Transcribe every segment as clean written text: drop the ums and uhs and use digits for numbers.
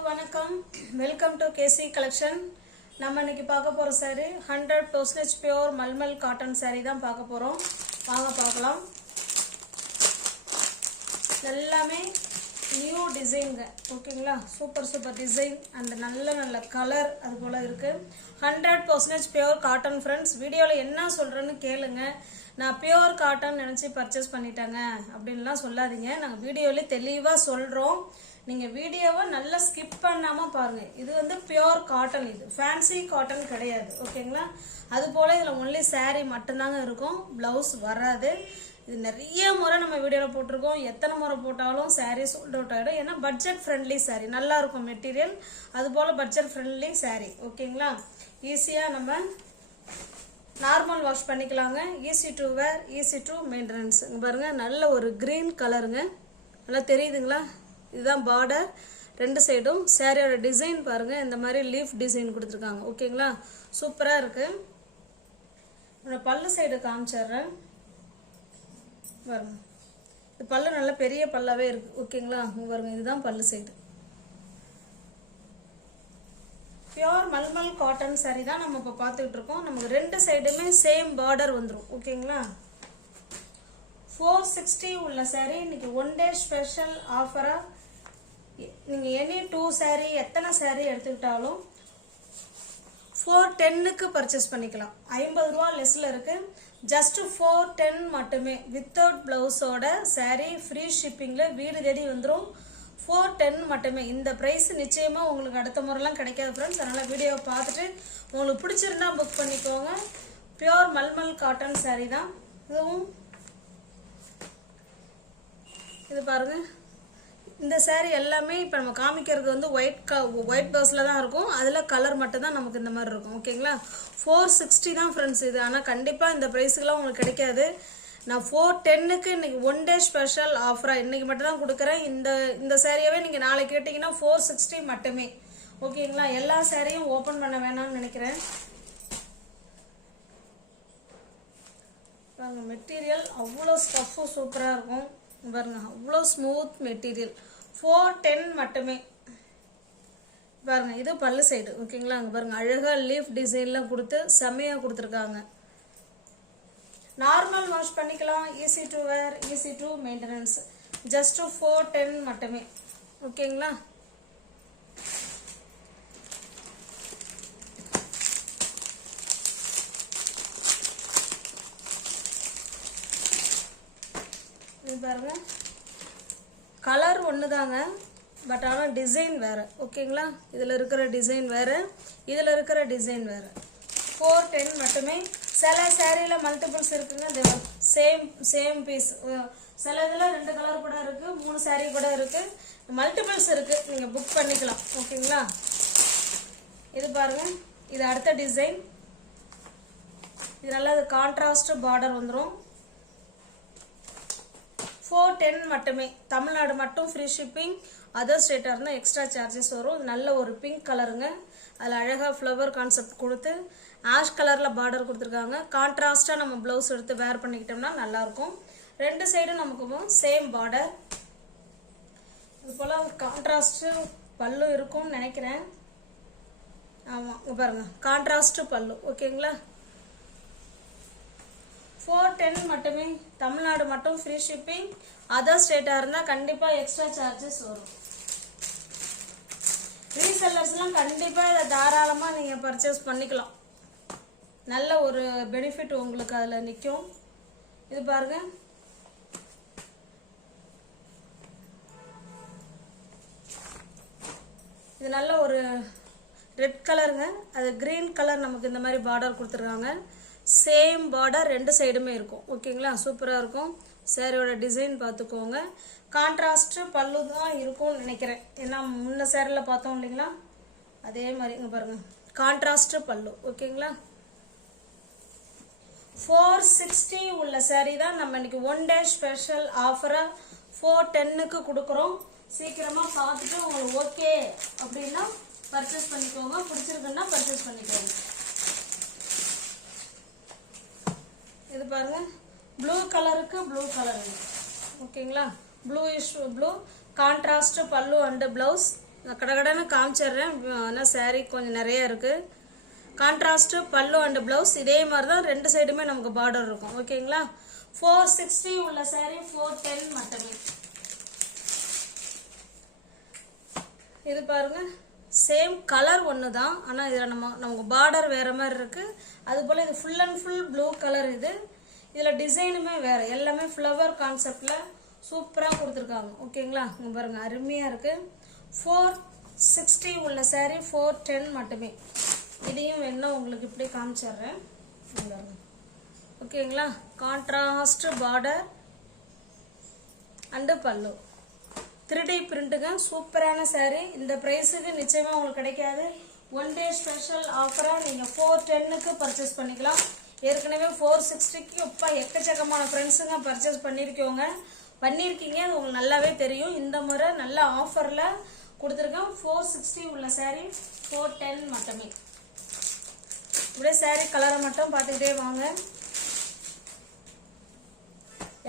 வணக்கம். Welcome to KC collection. நம்ம இன்னைக்கு பார்க்க போற saree 100% pure mulmul cotton saree தான் பார்க்க போறோம். வாங்க பார்க்கலாம். எல்லாமே நியூ டிசைன்ங்க. ஓகேங்களா? சூப்பர் டிசைன் அண்ட் நல்ல கலர் அது போல இருக்கு. 100% பியூர் காட்டன் ஃப்ரெண்ட்ஸ். வீடியோல என்ன சொல்றேன்னு கேளுங்க. நான் பியூர் காட்டன் நினைச்சு பர்ச்சேஸ் பண்ணிட்டேங்க அப்படின்லாம் சொல்லாதீங்க. நாங்கள் வீடியோல தெளிவா சொல்றோம். நீங்க வீடியோவை நல்லா ஸ்கிப் பண்ணாம பாருங்க. இது வந்து பியூர் காட்டன், இது ஃபேன்சி காட்டன் கிடையாது. ஓகேங்களா? அது போல இதுல ஒன்லி saree மட்டும்தாங்க இருக்கும், பிளவுஸ் வராது. இது நிறைய முறை நம்ம வீடியோல போட்டிருக்கோம். எத்தனை முறை போட்டாலும் saree சோல்ட் அவுட் ஆகிடும். ஏன்னா பட்ஜெட் ஃப்ரெண்ட்லி saree, நல்லா இருக்கும் மெட்டீரியல். அது போல பட்ஜெட் ஃப்ரெண்ட்லி saree. ஓகேங்களா? ஈஸியா நம்ம நார்மல் வாஷ் பண்ணிக்கலாங்க. Easy to wear, easy to maintenance. பாருங்க, நல்ல ஒரு கிரீன் கலருங்க. நல்லா தெரியுதுங்களா? இதுதான் பார்டர், ரெண்டு சைடும். சாரியோட டிசைன் பாருங்க, இந்த மாதிரி லீஃப் டிசைன் கொடுத்துருக்காங்க. ஓகேங்களா? சூப்பரா இருக்கு. பல்லு சைடு காமிச்சிடுறேன் பாருங்க. இது பல்லு நல்ல பெரிய பல்லாவே இருக்கு. ஓகேங்களா? பாருங்க, இதுதான் பல்லு side. Pure mulmul cotton saree தான் நம்ம இப்போ பார்த்துக்கிட்டு இருக்கோம். நமக்கு ரெண்டு சைடுமே சேம் பார்டர் வந்துடும். ஓகேங்களா? 460 உள்ள saree இன்னைக்கு ஒன் டே ஸ்பெஷல் ஆஃபரா. நீங்க எனி 2 saree எத்தனை saree எடுத்துக்கிட்டாலும் 410க்கு பர்ச்சேஸ் பண்ணிக்கலாம். 50 ரூபா லெஸ்ல இருக்கு. ஜஸ்ட் 410 மட்டுமே. வித்தவுட் பிளவுஸோட saree ஃப்ரீ ஷிப்பிங்ல வீடு தேடி வந்துடும். 410 மட்டுமே. இந்த பிரைஸ் நிச்சயமா உங்களுக்கு அடுத்த முறைலாம் கிடைக்காது ஃப்ரெண்ட்ஸ். அதனால வீடியோ பார்த்துட்டு உங்களுக்கு பிடிச்சிருந்தா புக் பண்ணிக்கோங்க. பியூர் மல்மல் காட்டன் saree தான் இதுவும். இது பாருங்க, இந்த saree எல்லாமே இப்போ நம்ம காமிக்கிறது வந்து ஒயிட் பர்ஸ்ல தான் இருக்கும். அதில் கலர் மட்டும் தான் நமக்கு இந்த மாதிரி இருக்கும். ஓகேங்களா? 460 தான் ஃப்ரெண்ட்ஸ் இது. ஆனால் கண்டிப்பாக இந்த ப்ரைஸுக்கெல்லாம் உங்களுக்கு கிடைக்காது. நான் 410க்கு இன்னைக்கு ஒன் டே ஸ்பெஷல் ஆஃபராக இன்னைக்கு மட்டும் தான் கொடுக்குறேன். இந்த சாரியாவே நீங்கள் நாளைக்கு கேட்டிங்கன்னா 460 மட்டுமே. ஓகேங்களா? எல்லா சாரியும் ஓப்பன் பண்ண வேணாம்னு நினைக்கிறேன். பாருங்க, மெட்டீரியல் அவ்வளோ ஸ்டஃப்பும் சூப்பராக இருக்கும். பாருங்க, அவ்வளோ ஸ்மூத் மெட்டீரியல். 410 மட்டுமே. பாருங்க, இது பல்லு சைடு. ஓகேங்களா? அங்கே பாருங்க, அழகா லீஃப் டிசைன்லாம் கொடுத்து செம்மையா கொடுத்துருக்காங்க. நார்மல் வாஷ் பண்ணிக்கலாம். Easy to wear, easy to maintenance. Just 410 மட்டுமே. ஓகேங்களா? இது பாருங்க, கலர் ஒண்ணுதாங்க, பட் ஆனால் டிசைன் வேற. ஓகேங்களா? இதில் இருக்கிற டிசைன் வேற, இதில் இருக்கிற டிசைன் வேற. 410 மட்டுமே. சில சாரியில மல்டிபிள்ஸ் இருக்குங்க. Same piece. சில இதில் 2 கலர் கூட இருக்கு, 3 சாரி கூட இருக்கு, மல்டிபிள்ஸ் இருக்கு. நீங்க புக் பண்ணிக்கலாம். ஓகேங்களா? இது பாருங்க, இது அடுத்த டிசைன். இது நல்லா கான்ட்ராஸ்ட் பார்டர் வந்துடும். 410 மட்டுமே. தமிழ்நாடு மட்டும் ஃப்ரீ ஷிப்பிங். அதர் ஸ்டேட்டாக இருந்தால் எக்ஸ்ட்ரா சார்ஜஸ் வரும். நல்ல ஒரு பிங்க் கலருங்க. அதில் அழகாக ஃப்ளவர் கான்செப்ட் கொடுத்து ஆஷ் கலரில் பார்டர் கொடுத்துருக்காங்க. கான்ட்ராஸ்டாக நம்ம ப்ளவுஸ் எடுத்து வேர் பண்ணிக்கிட்டோம்னா நல்லாயிருக்கும். ரெண்டு சைடும் நமக்கு சேம் பார்டர். இது போல் கான்ட்ராஸ்ட் பல்லு இருக்கும்னு நினைக்கிறேன். ஆமாம், பாருங்க, கான்ட்ராஸ்ட் பல்லு. ஓகேங்களா? 410 மட்டுமே. தமிழ்நாடு மட்டும் ஃப்ரீ ஷிப்பிங். அதர் ஸ்டேட்டா இருந்தா கண்டிப்பா எக்ஸ்ட்ரா சார்ஜஸ் வரும். ரீசெல்லர்ஸ்லாம் கண்டிப்பா இதை தாராளமா நீங்க பர்ச்சேஸ் பண்ணிக்கலாம். நல்ல ஒரு பெனிஃபிட் உங்களுக்கு அதுல நிற்கும். இது பாருங்க, இது நல்ல ஒரு ரெட் கலருங்க. அது கிரீன் கலர் நமக்கு இந்த மாதிரி பார்டர் கொடுத்துருக்காங்க. சேம் பார்டர் ரெண்டு சைடுமே இருக்கும். ஓகேங்களா? சூப்பராக இருக்கும். சேரியோட டிசைன் பார்த்துக்கோங்க. கான்ட்ராஸ்ட் பல்லு தான் இருக்கும்னு நினைக்கிறேன். ஏன்னா முன்ன சேரில் பார்த்தோம் இல்லைங்களா, அதே மாதிரி இங்கே பாருங்க, கான்ட்ராஸ்ட் பல்லு. ஓகேங்களா? 460 உள்ள சாரி தான் நம்ம இன்னைக்கு ஒன் டே ஸ்பெஷல் ஆஃபரா 410க்கு கொடுக்குறோம். சீக்கிரமா பார்த்துட்டு உங்களுக்கு ஓகே அப்படின்னா பர்ச்சேஸ் பண்ணிக்கோங்க. பிடிச்சிருக்குன்னா பர்ச்சேஸ் பண்ணிக்கோங்க. இது பாருங்க, ப்ளூ கலருக்கு ப்ளூ கலர். ஓகேங்களா? ப்ளூ ப்ளூ கான்ட்ராஸ்ட் பல்லு அண்ட் பிளவுஸ். கடகடன்னு காமிச்சிடுறேன். ஆனால் saree கொஞ்சம் நிறைய இருக்குது. கான்ட்ராஸ்ட்டு பல்லு அண்ட் ப்ளவுஸ் இதே மாதிரி தான், ரெண்டு சைடுமே நமக்கு பார்டர் இருக்கும். ஓகேங்களா? 460 உள்ள saree 410 மட்டுமே. இது பாருங்க, சேம் கலர் ஒன்று தான், ஆனால் இதில் நமக்கு பார்டர் வேறு மாதிரி இருக்குது. அதுபோல் இது full and full blue colour. இதில் டிசைனுமே வேறு, எல்லாமே ஃப்ளவர் கான்செப்டில் சூப்பராக கொடுத்துருக்காங்க. ஓகேங்களா? இங்கே பாருங்கள், அருமையாக இருக்குது. 460 உள்ள saree 410 மட்டுமே. இதையும் வேணும் உங்களுக்கு இப்படி காமிச்சிடுறேன். ஓகேங்களா? கான்ட்ராஸ்ட் பார்டர் அண்டு பல்லு 3D பிரிண்ட்டுங்க. சூப்பரான saree. இந்த ப்ரைஸுக்கு நிச்சயமாக உங்களுக்கு கிடைக்காது. ஒன் டே ஸ்பெஷல் ஆஃபராக நீங்கள் 410க்கு பர்ச்சேஸ் பண்ணிக்கலாம். ஏற்கனவே 460க்கு இப்போ எக்கச்சக்கமான ஃப்ரெண்ட்ஸுங்க பர்ச்சேஸ் பண்ணியிருக்கீங்க. அது உங்களுக்கு நல்லாவே தெரியும். இந்த முறை நல்ல ஆஃபரில் கொடுத்துருக்கேன். 460 உள்ள saree 410 மட்டுமே. இப்படியே saree கலரை மட்டும் பார்த்துக்கிட்டே வாங்க.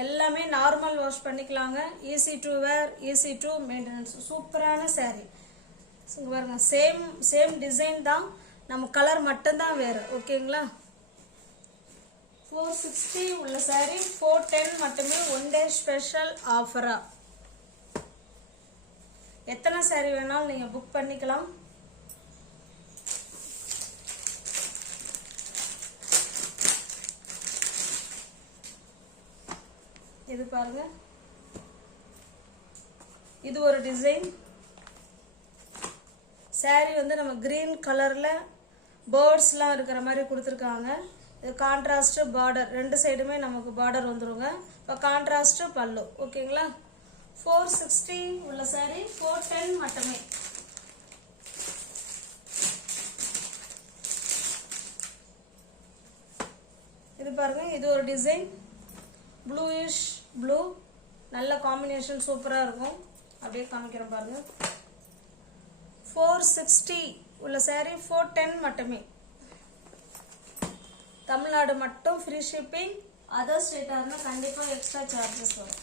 எல்லாமே நார்மல் வாஷ் பண்ணிக்கலாங்க. Easy to wear, easy to maintenance. சூப்பரான saree. பாருங்க, சேம் டிசைன் தான், நம்ம கலர் மட்டும்தான் வேறு. ஓகேங்களா? 460 உள்ள saree 410 மட்டுமே. ஒன் டே ஸ்பெஷல் ஆஃபரா. எத்தனை saree வேணாலும் நீங்கள் புக் பண்ணிக்கலாம். இது பாருங்க, இது ஒரு டிசைன். saree வந்து நம்ம கிரீன் கலர்ல பேர்ட்ஸ்லாம் இருக்கிற மாதிரி கொடுத்துருக்காங்க. இது கான்ட்ராஸ்ட் பார்டர், ரெண்டு சைடுமே நமக்கு பார்டர் வந்துருங்க. இப்போ கான்ட்ராஸ்ட் பல்லு. ஓகேங்களா? 460 உள்ள saree 410 மட்டுமே. இது பாருங்க, இது ஒரு டிசைன். ப்ளூயிஷ் ப்ளூ, நல்ல காம்பினேஷன், சூப்பராக இருக்கும். அப்படியே காமிக்கிறேன் பாருங்க. 460 உள்ள saree 410 மட்டுமே. தமிழ்நாடு மட்டும் ஃப்ரீ ஷிப்பிங். அதர் ஸ்டேட்டாக இருந்தால் கண்டிப்பாக எக்ஸ்ட்ரா சார்ஜஸ் வரும்.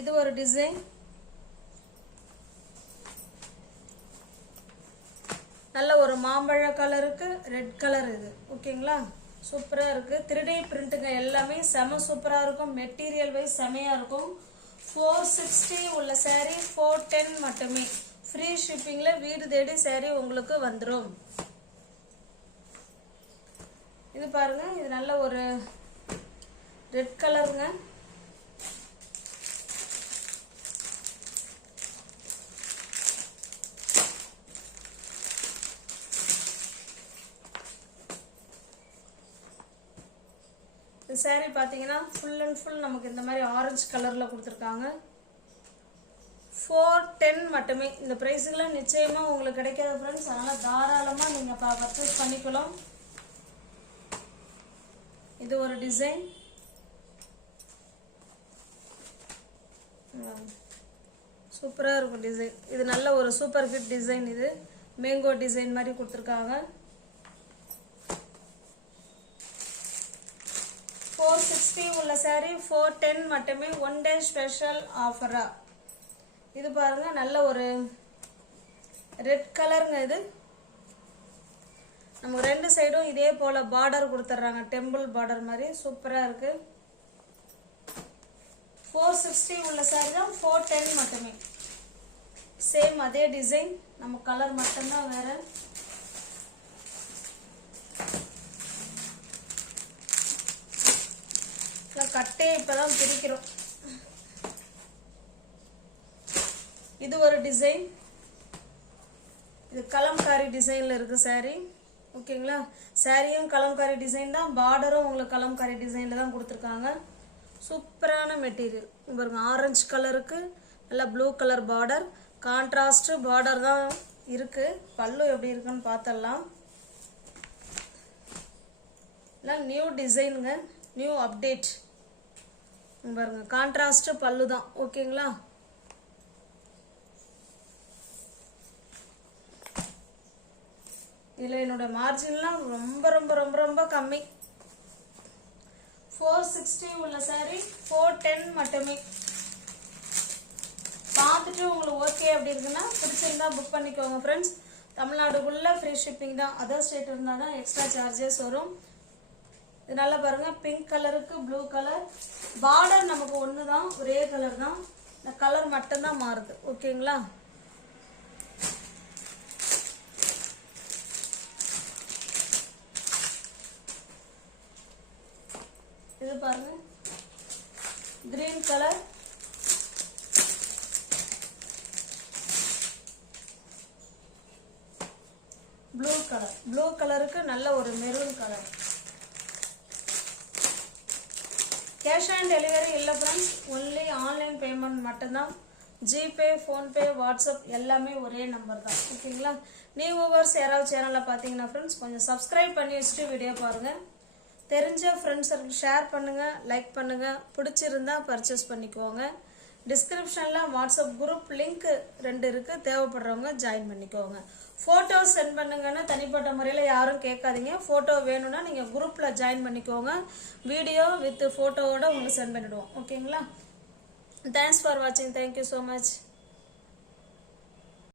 இது ஒரு டிசைன். நல்ல ஒரு மாம்பழ கலருக்கு ரெட் கலர். இது ஓகேங்களா? சூப்பராக இருக்குது. 3D பிரிண்ட்டுங்க. எல்லாமே செம சூப்பராக இருக்கும். மெட்டீரியல் வைஸ் செமையாக இருக்கும். 460 உள்ள saree 410 மட்டுமே. ஃப்ரீ ஷிப்பிங்கில் வீடு தேடி saree உங்களுக்கு வந்துடும். இது பாருங்க, இது நல்ல ஒரு ரெட் கலருங்க. இந்த saree பார்த்தீங்கன்னா ஃபுல் அண்ட் ஃபுல் நமக்கு இந்த மாதிரி ஆரஞ்சு கலரில் கொடுத்துருக்காங்க. 410 மட்டுமே. இந்த ப்ரைஸுக்கெல்லாம் நிச்சயமாக உங்களுக்கு கிடைக்காத ஃப்ரெண்ட்ஸ். அதனால் தாராளமாக நீங்கள் பர்ச்சேஸ் பண்ணிக்கலாம். இது ஒரு டிசைன். சூப்பராக இருக்கும் டிசைன். இது நல்ல ஒரு சூப்பர் ஃபிட் டிசைன். இது மேங்கோ டிசைன் மாதிரி கொடுத்துருக்காங்க. 460 உள்ள saree 410 மட்டுமே. ஒன் டே ஸ்பெஷல் ஆஃபரா. இது பாருங்க, நல்ல ஒரு ரெட் கலருங்க. இது நம்ம ரெண்டு சைடும் இதே போல பார்டர் கொடுத்துட்றாங்க, டெம்பிள் பார்டர் மாதிரி. சூப்பராக இருக்கு. 460 உள்ள saree தான் 410 மட்டுமே. சேம் அதே டிசைன், நம்ம கலர் மட்டும்தான் வேற. கட்டே இப்பதான் பிரிக்கிறோம். இது ஒரு டிசைன். இது கலம்காரி டிசைன்ல இருக்கு saree. ஓகேங்களா? சாரியும் கலம்காரி டிசைன் தான், பார்டரும் உங்களுக்கு கலம்காரி டிசைன்ல தான் கொடுத்துருக்காங்க. சூப்பரான மெட்டீரியல். பாருங்க, ஆரஞ்சு கலருக்கு நல்ல blue colour border, contrast border தான் இருக்கு. பல்லு எப்படி இருக்குன்னு பார்த்தலாம். நியூ டிசைனுங்க, நியூ அப்டேட். பாருங்க, கான்ட்ராஸ்ட் பல்லு தான். ஓகேங்களா? இதில் என்னோட மார்ஜின்லாம் ரொம்ப ரொம்ப ரொம்ப ரொம்ப கம்மி. 460 உள்ள saree 410 மட்டுமே. பார்த்துட்டு உங்களுக்கு ஓகே அப்படி இருக்குன்னா பிடிச்சிருந்தா புக் பண்ணிக்கோங்க ஃப்ரெண்ட்ஸ். தமிழ்நாடுக்குள்ளே ஃப்ரீ ஷிப்பிங் தான். அதர் ஸ்டேட் இருந்தால் தான் எக்ஸ்ட்ரா சார்ஜஸ் வரும். இது நல்லா பாருங்க, பிங்க் கலருக்கு ப்ளூ கலர். பார்டர் நமக்கு ஒன்று தான், ஒரே கலர் தான், இந்த கலர் மட்டும்தான் மாறுது. ஓகேங்களா? இது பாருங்க, green colour, blue colour. Blue கலருக்கு நல்ல ஒரு maroon colour. Cash on delivery இல்லை ஃப்ரெண்ட்ஸ், ஒன்லி ஆன்லைன் பேமெண்ட் மட்டும்தான். ஜிபே, ஃபோன்பே, வாட்ஸ்அப் எல்லாமே ஒரே நம்பர் தான். ஓகேங்களா? நியூ வியூவர்ஸ் யாராவது சேனலில் பார்த்தீங்கன்னா ஃப்ரெண்ட்ஸ் கொஞ்சம் சப்ஸ்கிரைப் பண்ணி வச்சுட்டு வீடியோ பாருங்கள். தெரிஞ்ச ஃப்ரெண்ட்ஸுக்கு ஷேர் பண்ணுங்கள், லைக் பண்ணுங்கள். பிடிச்சிருந்தா பர்ச்சேஸ் பண்ணிக்கோங்க. டிஸ்கிரிப்ஷனில் வாட்ஸ்அப் குரூப் லிங்க் 2 இருக்குது, தேவைப்படுறவங்க ஜாயின் பண்ணிக்கோங்க. ஃபோட்டோ சென்ட் பண்ணுங்கன்னு தனிப்பட்ட முறையில் யாரும் கேட்காதீங்க. ஃபோட்டோ வேணும்னா நீங்கள் குரூப்பில் ஜாயின் பண்ணிக்கோங்க. வீடியோ வித் ஃபோட்டோவோட உங்களுக்கு சென்ட் பண்ணிவிடுவோம். ஓகேங்களா? தேங்க்ஸ் ஃபார் வாட்சிங். Thank you so much.